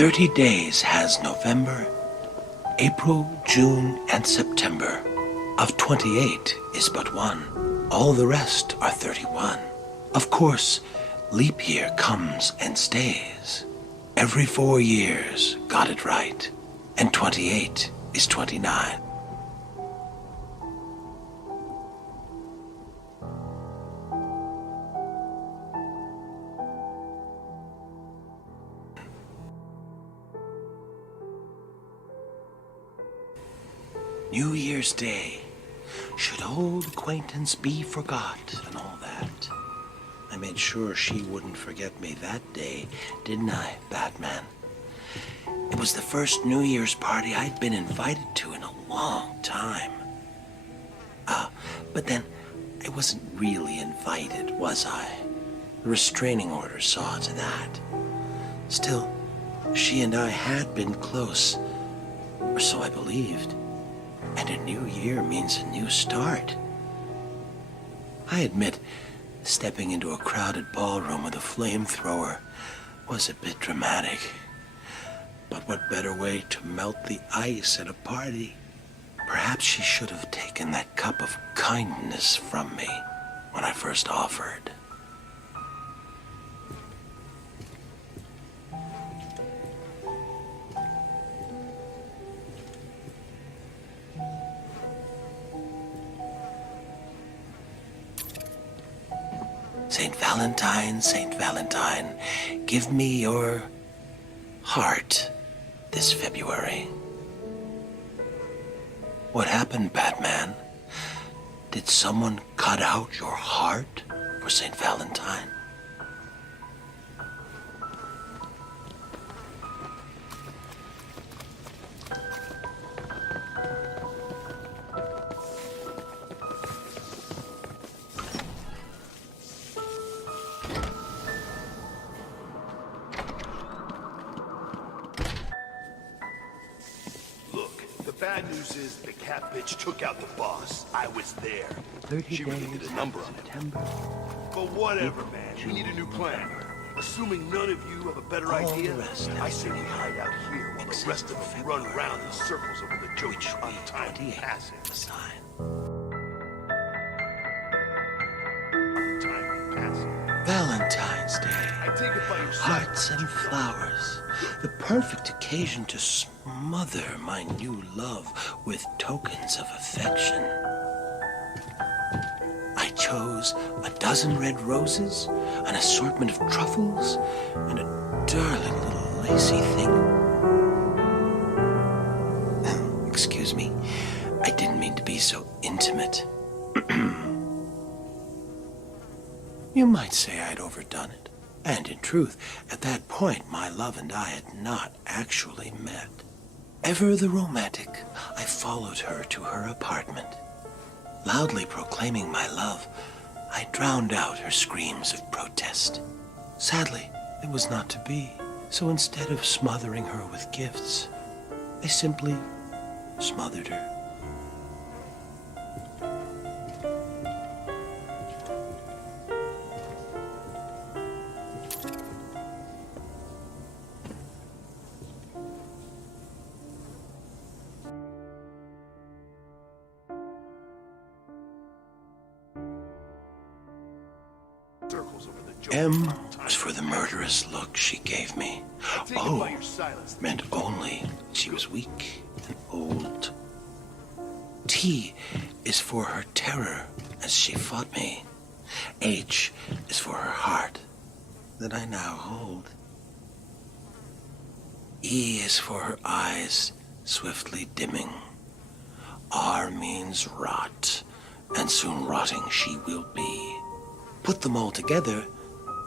30 days has November, April, June, and September. Of 28 is but one. All the rest are 31. Of course, leap year comes and stays. Every 4 years got it right. And 28 is 29. New Year's Day. Should old acquaintance be forgot and all that? I made sure she wouldn't forget me that day, didn't I, Batman? It was the first New Year's party I'd been invited to in a long time. But then I wasn't really invited, was I? The restraining order saw to that. Still, she and I had been close, or so I believed. And a new year means a new start. I admit, stepping into a crowded ballroom with a flamethrower was a bit dramatic. But what better way to melt the ice at a party? Perhaps she should have taken that cup of kindness from me when I first offered. Saint Valentine, give me your heart this February. What happened, Batman? Did someone cut out your heart for Saint Valentine? Bad news is the cat bitch took out the boss. I was there. She really did a number on it. But whatever, man. We need a new plan. Assuming none of you have a better idea, I say we hide out here while the rest of them run around in circles over the joke untimely passing. Valentine's Day. Hearts and flowers. The perfect occasion to smother my new love with tokens of affection. I chose a dozen red roses, an assortment of truffles, and a darling little lacy thing. Excuse me, I didn't mean to be so intimate. You might say I'd overdone it. And in truth, at that point, my love and I had not actually met. Ever the romantic, I followed her to her apartment. Loudly proclaiming my love, I drowned out her screams of protest. Sadly, it was not to be. So instead of smothering her with gifts, I simply smothered her. M was for the murderous look she gave me. O meant only she was weak and old. T is for her terror as she fought me. H is for her heart that I now hold. E is for her eyes swiftly dimming. R means rot, and soon rotting she will be. Put them all together,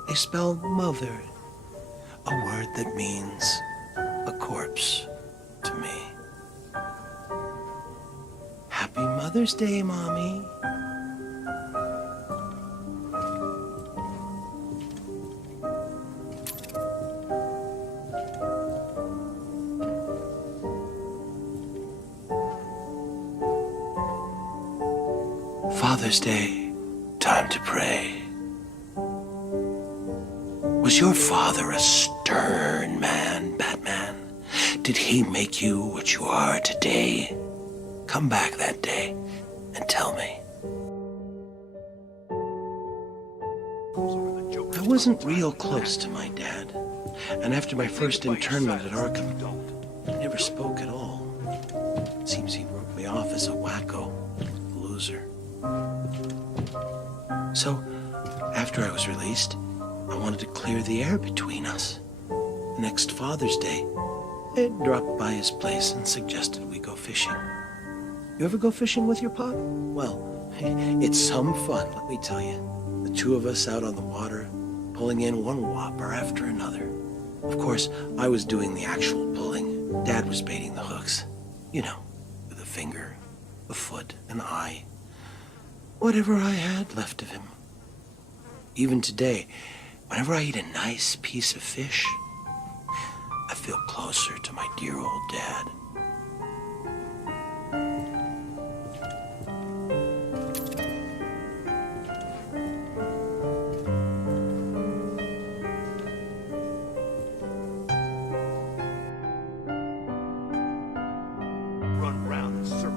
they spell mother, a word that means a corpse to me. Happy Mother's Day, Mommy. Father's Day, time to pray. Was your father a stern man, Batman? did he make you what you are today? Come back that day and tell me. I wasn't real close to my dad, and after my first internment at Arkham, I never spoke at all. It seems he wrote me off as a wacko, a loser. So, after I was released, I wanted to clear the air between us. Next Father's Day, I dropped by his place and suggested we go fishing. You ever go fishing with your pop? Well, it's some fun, let me tell you. The two of us out on the water, pulling in one whopper after another. Of course, I was doing the actual pulling. Dad was baiting the hooks. You know, with a finger, a foot, an eye. Whatever I had left of him. Even today, whenever I eat a nice piece of fish, I feel closer to my dear old dad.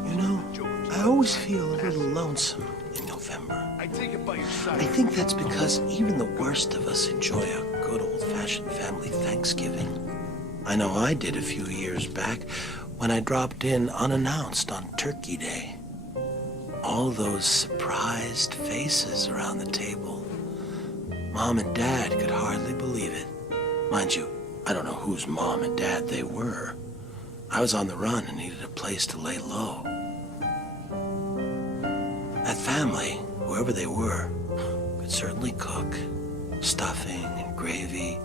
You know, I always feel a little lonesome in November. I think that's because even the worst of us enjoy a good old-fashioned family Thanksgiving. I know I did a few years back when I dropped in unannounced on Turkey Day. All those surprised faces around the table. Mom and Dad could hardly believe it. Mind you, I don't know whose mom and dad they were. I was on the run and needed a place to lay low. That family, whoever they were, could certainly cook. Stuffing and gravy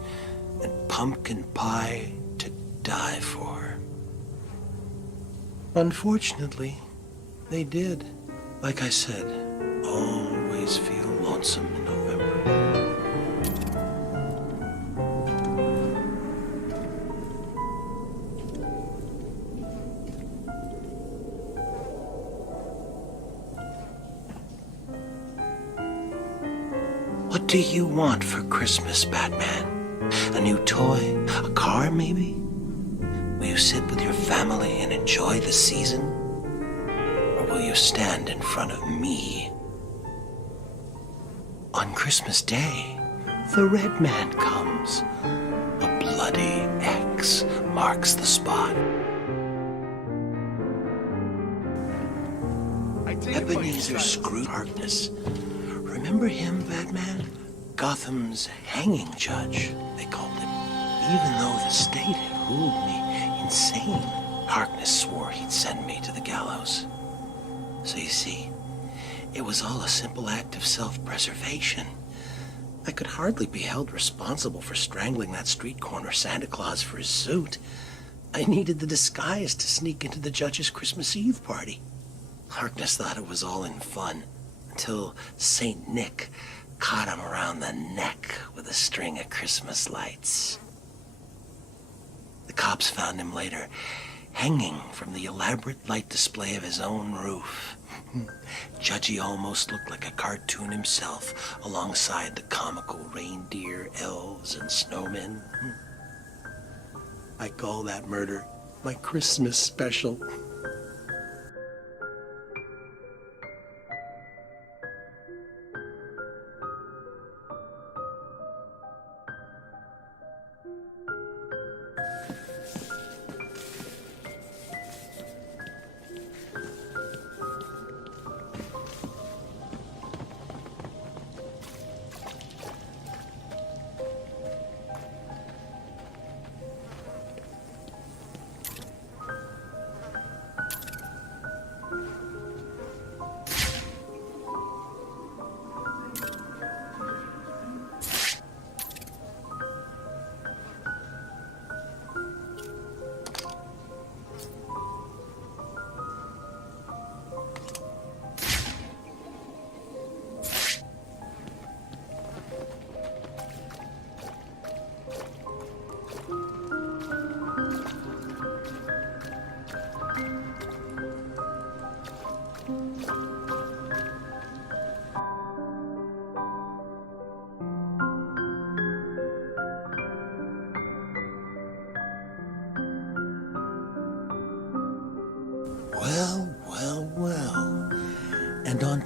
and pumpkin pie to die for. Unfortunately, they did. Like I said, always feel lonesome in November. What do you want for Christmas, Batman? A new toy? A car, maybe? Will you sit with your family and enjoy the season? Or will you stand in front of me? On Christmas Day, the Red Man comes. A bloody X marks the spot. Ebenezer Scrooge Harkness. Remember him, Batman? Gotham's hanging judge, they called him. Even though the state had ruled me insane, Harkness swore he'd send me to the gallows. So you see, it was all a simple act of self-preservation. I could hardly be held responsible for strangling that street corner Santa Claus for his suit. I needed the disguise to sneak into the judge's Christmas Eve party. Harkness thought it was all in fun, until Saint Nick caught him around the neck with a string of Christmas lights. The cops found him later, hanging from the elaborate light display of his own roof. Judgy almost looked like a cartoon himself, alongside the comical reindeer, elves, and snowmen. I call that murder my Christmas special.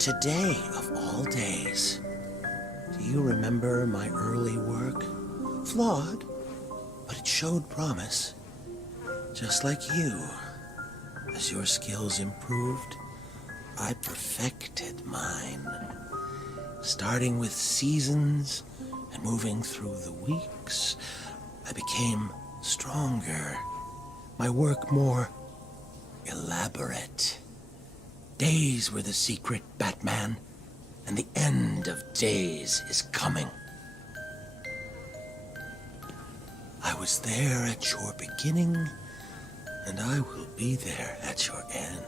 today of all days. Do you remember my early work? Flawed, but it showed promise. Just like you. As your skills improved, I perfected mine. Starting with seasons and moving through the weeks, I became stronger. My work more elaborate. Days were the secret, Batman, and the end of days is coming. I was there at your beginning, and I will be there at your end.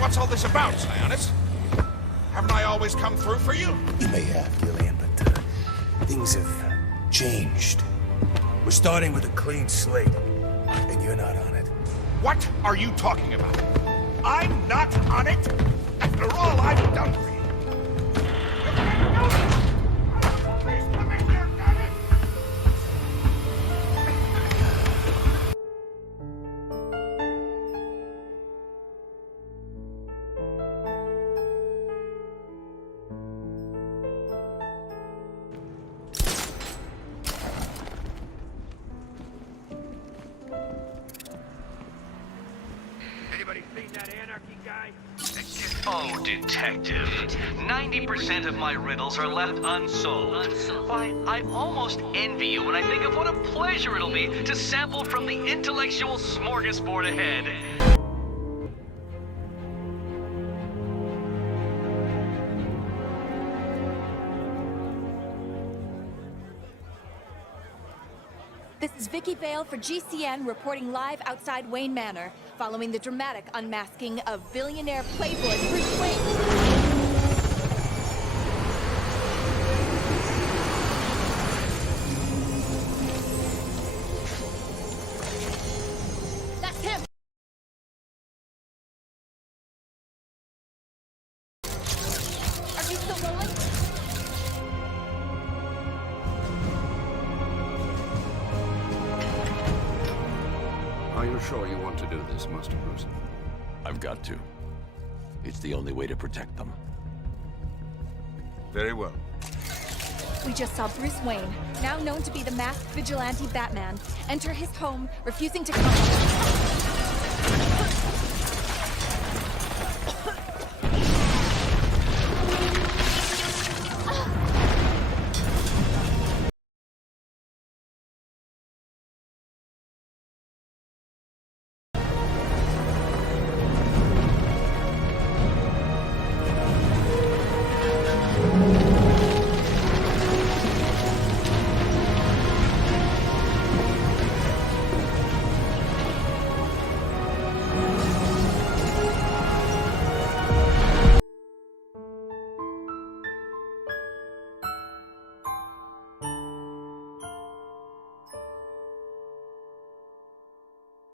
What's all this about, Sionis? Haven't I always come through for you? You may have, Gillian, but things have changed. We're starting with a clean slate, and you're not on it. What are you talking about? I'm not on it? After all I've done for you. You can't do it! Please come in here, damn it! Anybody seen that anarchy guy? Oh, Detective. 90% of my riddles are left unsolved. Why, I almost envy you when I think of what a pleasure it'll be to sample from the intellectual smorgasbord ahead. This is Vicky Vale for GCN reporting live outside Wayne Manor, following the dramatic unmasking of billionaire playboy Bruce Wayne. That's him! Are you still rolling? Are you sure you want to do this, Master Bruce? I've got to. It's the only way to protect them. Very well. We just saw Bruce Wayne, now known to be the masked vigilante Batman, enter his home, refusing to come.